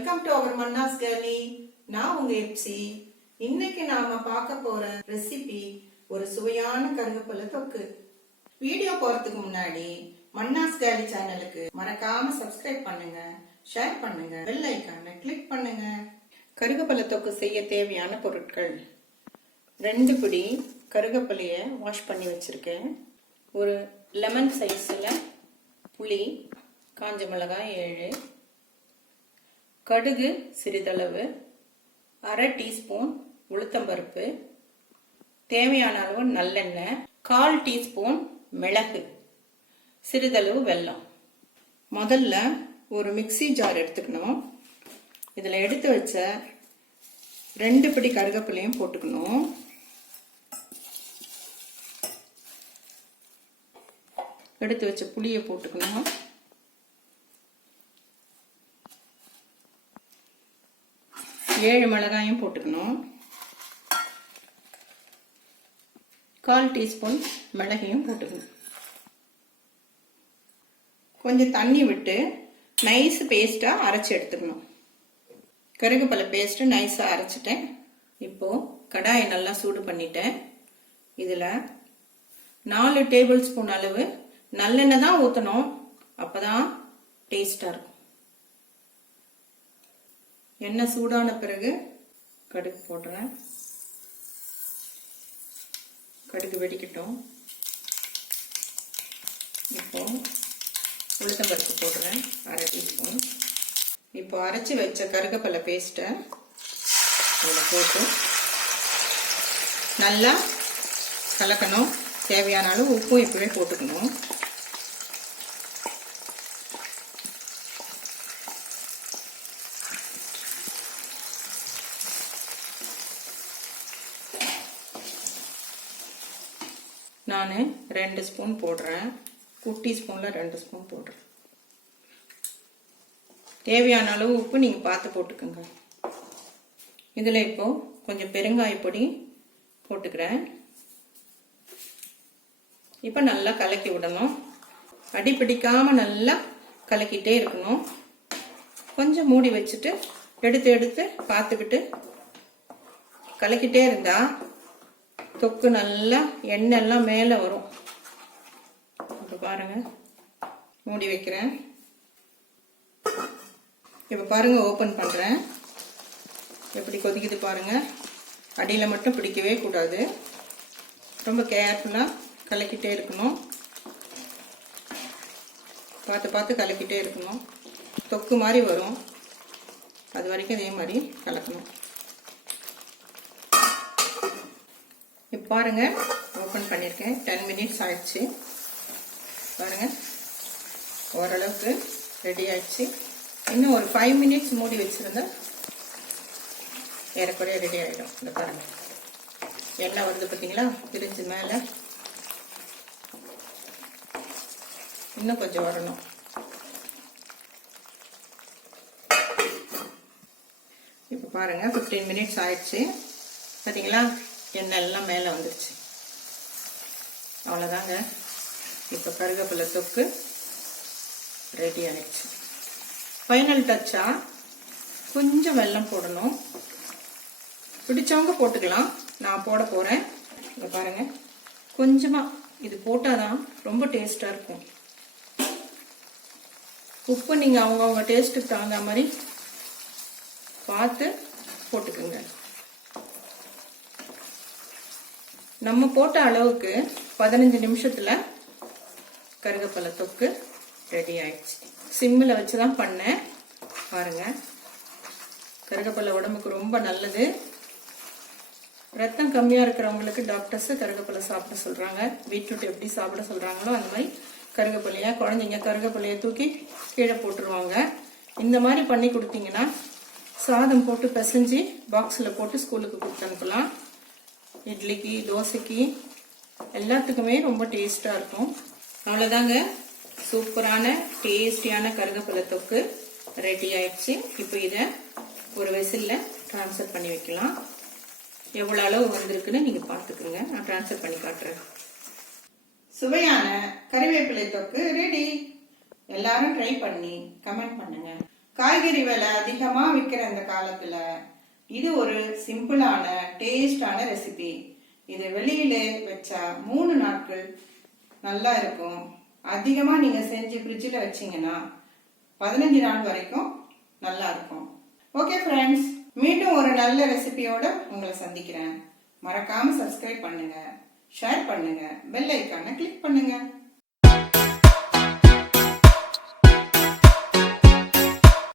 Welcome to our Mannasgalley. நான் உங்க FC. இன்னைக்கு நாம பார்க்க போற ரெசிபி ஒரு சுவையான கருவேப்பிலை தொக்கு. வீடியோ போறதுக்கு முன்னாடி Mannasgalley சேனலுக்கு மறக்காம சப்ஸ்கிரைப் பண்ணுங்க, ஷேர் பண்ணுங்க, பெல் ஐகானை கிளிக் பண்ணுங்க. கருவேப்பிலை தொக்கு செய்ய தேவையான பொருட்கள்: 2 பிடி கருவேப்பிலைய வாஷ் பண்ணி வச்சிருக்கேன். ஒரு லெமன் சைஸ்ல புளி, காஞ்ச மிளகாய் 7, கடுகு சிறிதளவு, 1/2 டீஸ்பூன் உளுத்தம்பருப்பு, தேவையான அளவு நல்லெண்ணெய், 1/4 டீஸ்பூன் மிளகு, சிறிதளவு வெல்லம். முதல்ல ஒரு மிக்ஸி ஜார் எடுத்துக்கணும். இதில் எடுத்து வச்ச 2 பிடி கருவேப்பிலையும் போட்டுக்கணும். எடுத்து வச்ச புளியை போட்டுக்கணும். ஏழு மிளகாயும் போட்டுக்கணும். 1/4 டீஸ்பூன் மிளகையும் போட்டுக்கணும். கொஞ்சம் தண்ணி விட்டு நைஸ் பேஸ்டா அரைச்சி எடுத்துக்கணும். கருவேப்பிலை பேஸ்ட் நைஸா அரைச்சிட்டேன். இப்போ கடாயை நல்லா சூடு பண்ணிட்டேன். இதுல 4 டேபிள் ஸ்பூன் அளவு நல்லெண்ணெய் தான் ஊற்றணும். அப்பதான் டேஸ்டா இருக்கும். எண்ணெய் சூடான பிறகு கடுகு போடுறேன். கடுகு வெடிக்கட்டும். இப்போ உளுத்தம்பருப்பு போடுறேன், 1/2 டீஸ்பூன். இப்போ அரைச்சி வச்ச கருவேப்பிலை பேஸ்ட்டை இதில் போட்டு நல்லா கலக்கணும். தேவையான அளவு உப்பும் இப்பவே போட்டுக்கணும். நான் 2 ஸ்பூன் போடுறேன். குட்டி ஸ்பூனில் 2 ஸ்பூன் போடுறேன். தேவையான அளவு உப்பு நீங்கள் பார்த்து போட்டுக்கோங்க. இதில் இப்போ கொஞ்சம் பெருங்காய பொடி போட்டுக்கிறேன். இப்போ நல்லா கலக்கி விடணும். அடி பிடிக்காம நல்லா கலக்கிட்டே இருக்கணும். கொஞ்சம் மூடி வச்சுட்டு எடுத்து பார்த்துக்கிட்டு கலக்கிட்டே இருந்தா தொக்கு நல்லா எண்ணெய் எல்லாம் மேலே வரும். இப்போ பாருங்க, மூடி வைக்கிறேன். இப்போ பாருங்க, ஓப்பன் பண்றேன். எப்படி கொதிக்குது பாருங்க. அடியில் மட்டும் பிடிக்கவே கூடாது. ரொம்ப கேர்ஃபுல்லாக கலக்கிட்டே இருக்கணும். பார்த்து கலக்கிட்டே இருக்கணும். தொக்கு மாதிரி வரும். அது வரைக்கும் இதே மாதிரி கலக்கணும். இப்போ பாருங்க, ஓப்பன் பண்ணியிருக்கேன். 10 மினிட்ஸ் ஆயிடுச்சு. பாருங்க, ஓரளவுக்கு ரெடி ஆயிடுச்சு. இன்னும் ஒரு 5 மினிட்ஸ் மூடி வச்சிருந்தா ஏறக்குறைய ரெடி ஆகிடும். இந்த பாருங்க, எண்ணெய் வருது பார்த்தீங்களா, பிரிஞ்சு மேலே. இன்னும் கொஞ்சம் வரணும். இப்போ பாருங்க, 15 மினிட்ஸ் ஆயிடுச்சு. பார்த்தீங்களா, எண்ணெய் எல்லாம் மேலே வந்துருச்சு. அவ்வளோதாங்க. இப்போ கருவேப்பிலை தொக்கு ரெடி ஆயிடுச்சு. ஃபைனல் டச்சா கொஞ்சம் வெல்லம் போடணும். பிடிச்சவங்க போட்டுக்கலாம். நான் போட போகிறேன். இங்கே பாருங்க, கொஞ்சமாக இது போட்டால் தான் ரொம்ப டேஸ்டாக இருக்கும். உப்பு நீங்கள் அவங்கவுங்க டேஸ்ட்டுக்கு தகுந்த மாதிரி பார்த்து போட்டுக்குங்க. நம்ம போட்ட அளவுக்கு 15 நிமிஷத்துல கருவேப்பிலை தொக்கு ரெடி ஆயிடுச்சு. சிம்மில் வச்சு தான் பண்ணேன். பாருங்க, கருவேப்பிலை உடம்புக்கு ரொம்ப நல்லது. ரத்தம் கம்மியா இருக்கிறவங்களுக்கு டாக்டர்ஸ் கருவேப்பிலை சாப்பிட சொல்றாங்க. பீட்ரூட் எப்படி சாப்பிட சொல்றாங்களோ அந்த மாதிரி கருவேப்பிலையா, குழந்தைங்க கருவேப்பிலையை தூக்கி கீழே போட்டுருவாங்க. இந்த மாதிரி பண்ணி கொடுத்தீங்கன்னா சாதம் போட்டு பிசைஞ்சு பாக்ஸில் போட்டு ஸ்கூலுக்கு கொடுத்து அனுப்பலாம். இட்லிக்கு, தோசைக்கு எல்லாத்துக்குமே ரொம்ப டேஸ்டா இருக்கும். அவ்வளோதாங்க, சூப்பரான டேஸ்டியான கருவேப்பிலை தொக்கு ரெடி ஆயிடுச்சு. இப்போ இதை ஒரு வெசில்ல ட்ரான்ஸ்ஃபர் பண்ணி வைக்கலாம். எவ்வளோ அளவு வந்திருக்குன்னு நீங்க பார்த்துக்குங்க. நான் ட்ரான்ஸ்ஃபர் பண்ணி காட்டுறேன். சுவையான கருவேப்பிலை தொக்கு ரெடி. எல்லாரும் ட்ரை பண்ணி கமெண்ட் பண்ணுங்க. காய்கறி விலை அதிகமா விற்கிற இந்த காலத்துல இது ஒரு சிம்பிளான டேஸ்டான ரெசிபி. இது வெளியில வச்சா 3 நாட்கள் நல்லா இருக்கும். அதிகமா நீங்க செஞ்சு ஃப்ரிட்ஜில் வச்சீங்கன்னா 15 நாள் வரைக்கும் நல்லா இருக்கும். ஓகே ஃப்ரெண்ட்ஸ், மீண்டும் ஒரு நல்ல ரெசிபியோட உங்களை சந்திக்கிறேன். மறக்காம சப்ஸ்கிரைப் பண்ணுங்க, ஷேர் பண்ணுங்க, பெல் ஐக்கானை கிளிக் பண்ணுங்க.